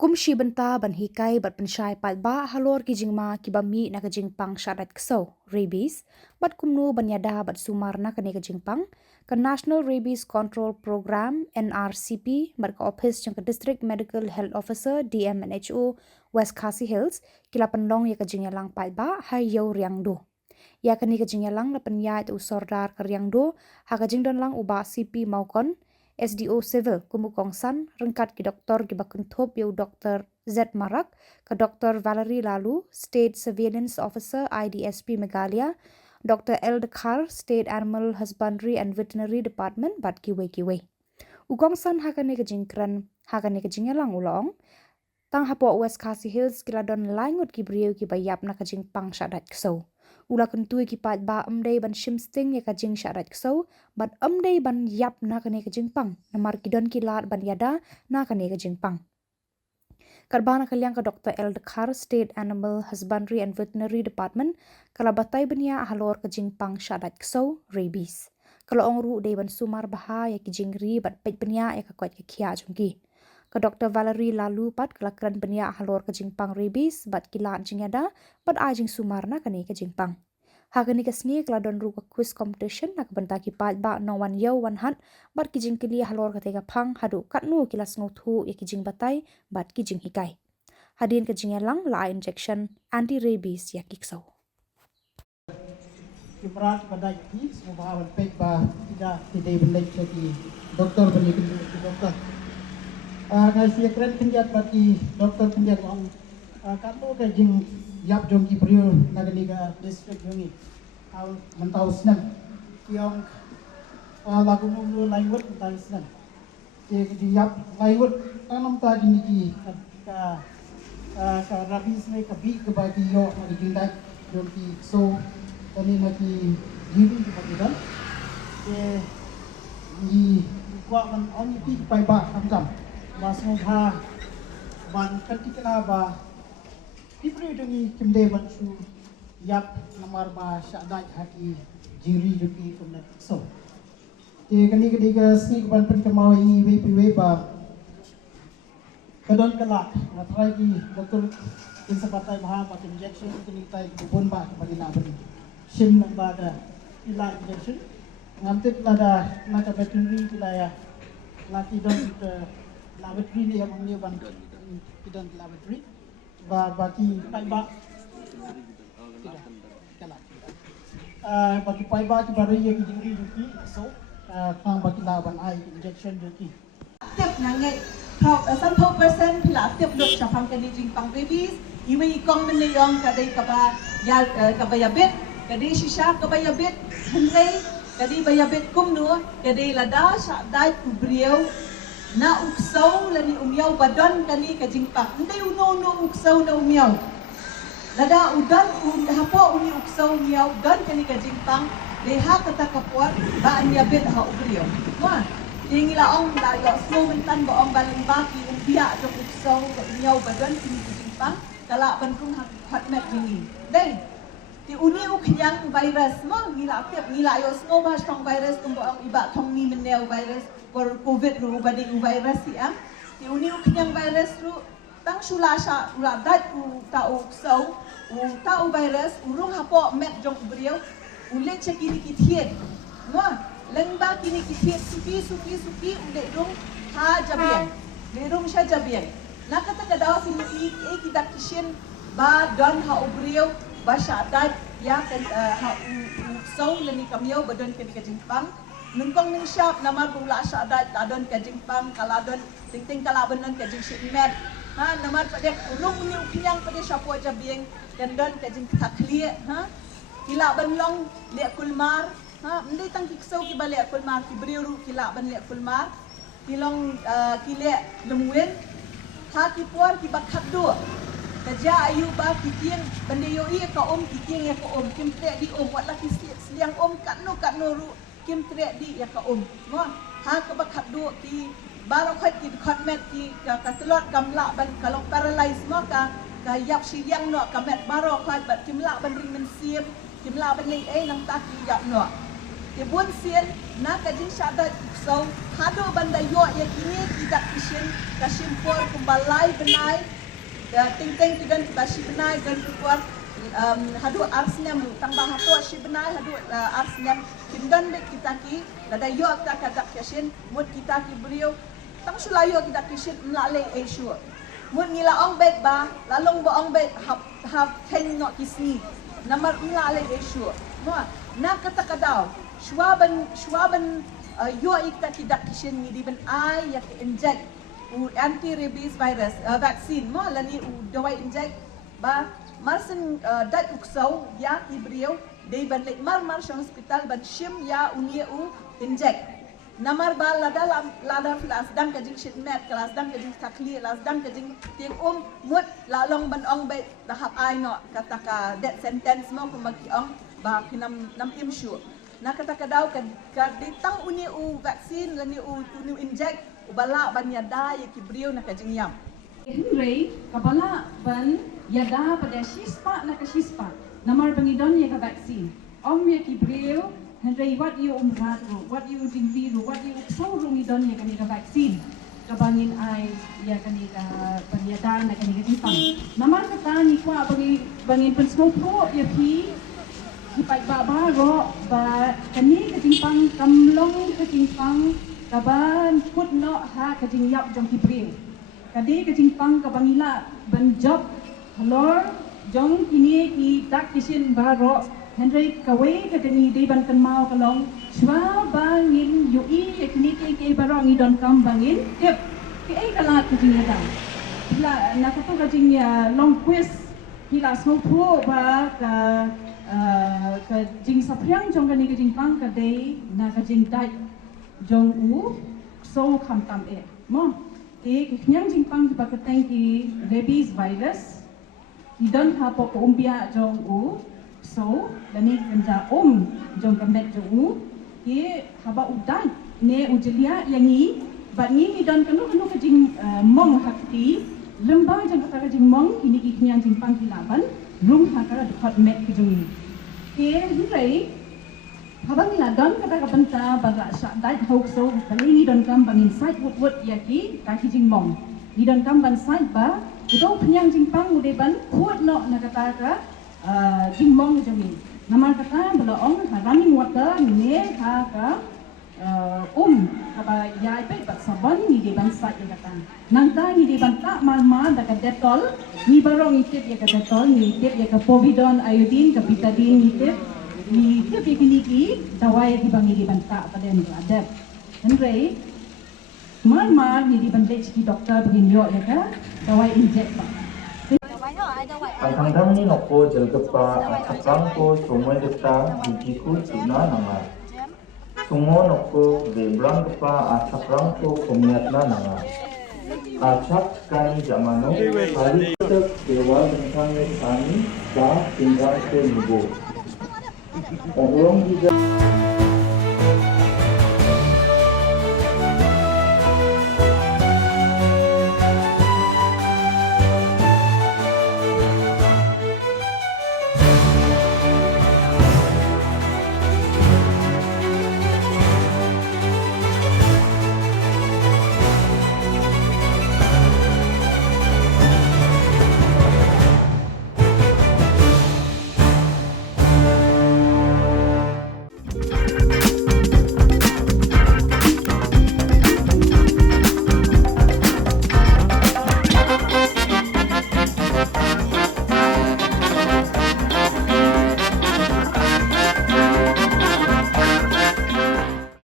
Kumshi benta ban hikai bat penshai pat ba halor ki jingma ki bami na ka jingpang shadat kso rabies bat kumnu banyada bat sumar na ka ne ka jingpang ka National Rabies Control Program NRCP bat ka office jang ka District Medical Health Officer DMNHO West Khasi Hills kila penlong ya ka jingyalang pat ba hai yo riang do ya ka ne ka jingyalang la penya tu sordar ka riang do ha ka jingdan lang uba CP maukon SDO Civil Kumukongsan rengkat ki doktor ki bakuntop yo Dr. Z Marak ke Dr. Valerie Lalu State Surveillance Officer IDSP Megalia Dr. El Dekhar State Animal Husbandry and Veterinary Department bat kiwe Ugongsan hakane ke jingkran hakane ke jingelang ulong tang hapo West Khasi Hills kila don langut ki brio ki bayap na ka jingpang shadat kso ula kentui ki pat ba amdei ban shimsting ya ka jing sharat kso bat amdei ban yap na kane ka jingpang namar kidon ki lat ban yada na kane ka jingpang karbana kalyang ka Dr. El Dekhar State Animal Husbandry and Veterinary Department kala batay banya halor ka jingpang shadat kso rabies kala ongru dei ban sumar baha ya ki jingri bat pej banya ya ka kwat ka khia jungki ka Dr. Valerie Lalu pat kelakran benya halor ke jingpang rabies bat kilat jingyada bat ajing sumar na kani ke jingpang hagani ka sngi kladon ru ka quiz competition nak banta ki pat ba no wan yo wan hat bat ki jingkili halor ka tega phang hadu katnu kilas ngothu ya ki jing batai bat ki jing hikai hadin ke jingyalang la injection anti rabies ya kikso Kimrat pada ini semua bahawan pek bah tidak benda jadi doktor benda doktor ngasih keren kenjat bagi dokter kenjat orang kamu ke jing yap jong ki brio nagani ka district jongi au mentau senang yang lagu mulu language mentau senang di yap language tanam ta gini ki ka rabis ne ka bi ke bagi yo nagi jingdai jong ki so tani nagi jiri ki bagi dan di kuat man on pi pai ba kam Masmo bha ban ketika ba diberi dengan kimde bansu yap nomor ba syadaj haki jiri juki kumna so te kani ketiga sni ban pen kemau ini we ba kadon kala natrai ki doktor insapatai bha ba injection kini tai bun ba bagi na beri sim ba da ila injection ngamtik lada naka veterinary kilaya laki don laboratory ni yang ni ban kidan laboratory ba baki pai ba baki pai ba ki baru ye ki jingri juki so khang baki laban ai injection juki tiếp nangai thọc san thô percent pila tiếp được cho phang cái jing pang babies iwe ikong men leyong kadai kaba ya kabayabit kadai shisha kabayabit henrei kadai bayabit kumnu kadai lada sha dai kubrieu na uksaw lani umyaw badon kani ka jingpang hindi uno uksaw na umyaw lada udan hapo uni uksaw umyaw don kani ka jingpang deha kata kapuat ba anya bet ha ubriyo wa ingila ong la yo slow mentan ba ong baling baki umbia jok uksaw umyaw badon kani ka jingpang kala bandung hat met wingi dai ti uni ukhyang virus mo ngila tiap ngila yo snow ba strong virus tumbo ang iba thong ni menel virus for COVID ru badi virus ya ti uni ukhyang virus ru tang sulasha uladat u tau so u tau virus urung hapo met jong brio ule chekini kithiet no lengba kini kithiet suki ule dong ha jabian le dong sha jabian nakata kadaw sini kidak kishin ba don ha ubrio ba syadat ya ha so leni kamyo badon kini kajingpang nungkong ning shop namar bula syadat ladon kajingpang kaladon ting kalabanan kajing shipmet ha namar padek urung ni ukhyang pada syapo jabieng dan don kajing taklie ha kila banlong le kulmar ha mendai tang kiksau ki bale kulmar ki briru kila ban le kulmar kilong kile lemuin ha ki puar ki bakhat do kaja ayu ba kiting bende yo iya ka kiting ya ka kim tre di wat laki seliang katno ru kim tre di ya ka no ha ka bakhat do ki baro khat ki khatmet ki ka telot kamla ban kalong paralyze mo ka yap siyang no ka met baro khat bat kimla ban ring men siam kimla ban nei nang ta ki yap no Kebun sien na kadin syadat so hado banda yo ya kini tidak isin kasimpor kumbalai benai ting kidan basi benai dan kuat hadu arsnya tambah hapo si benai hadu arsnya kindan be kita ki lada yo ta kata kasin mut kita ki beliau tang sulayo kita kisin mlalai issue mut ngila ong bet ba lalong ba ong bet hab ten not kisni namar mlalai issue mo na kata kadau Schwaben yo ikta tidak kishin ni diben ai yak inject anti rabies virus vaccine mo lani dawai inject ba marsen dat uksau ya ibriu dei ban lek mar hospital ban shim ya unie inject namar ba lada flas dang kajing shit met kelas dang kajing takli las dang kajing tiang mut lalong ban ong be tahap ai no kata ka death sentence mo kumagi ong ba kinam nam imsure na kata kadau ka ditang uni vaksin lani tunu inject ubala ban yada ya kibriu na kajing yam Henry kabala ban yada pada sispa na ka sispa namar bangidon ya ka vaksin ya kibriu Henry what you umratu what you jingbiru what you sorung idon ya ka vaksin kabangin ay ya kanika panyada na kanika timpang namar kata ni kwa bangin pensmopo ya pi Hipai baba ro ba kani ketimpang kamlong ketimpang kaban put no ha kejing yap jong kibril kadi ketimpang kabangila ban job halor jong kini ki dak kisin baro Henry kawe kadani de ban kan mau kalong swa bangin yui kini ke barong idon kam bangin tip ke ai kala kejing ada la nakatu kejing ya long quiz hila sopo ba ka ka jing sapriang jong kani ka jing pang ka day na ka jing dai jong so kham tam mo knyang jing pang ba ka tang ki rabies virus idon ha po ko umbia jong so lani kanja jong ka met jong ki haba udai ne ujelia yangi bangi idon kanu ka jing mong hakti lembang jong ka jing mong ini ki knyang jing pang kilaban room hakara dekat met ki jong Henry, habang niladon kata kapanta baga sa dahil hoaxo kalingi don kam bangin site wood yaki kaki jingmong. Ni don kam ban site ba udo penyang jingpang udeban kuat no na kata ka jingmong jami. Namar kata belaong running water ni ha ka kaba yai pe bat sabon ni deban site kata. Nang ta ni deban tak mal daga detol ni barong itip ya ka detol ni itip ya ka povidone iodine ka betadine itip ni itip ya kiniki dawai di bangi di banta pada ni adab Henry mal ni di banta ki doktor begin yo ya ka dawai inject ba Ang ni noko jalgapa sakang ko sumoy deta dikiku tuna nama Sungo noko bebrang pa asakang ko kumiat na nga. Acak kani jamano hari tak dewa bentang kami dah tinggal ke lugu. Orang juga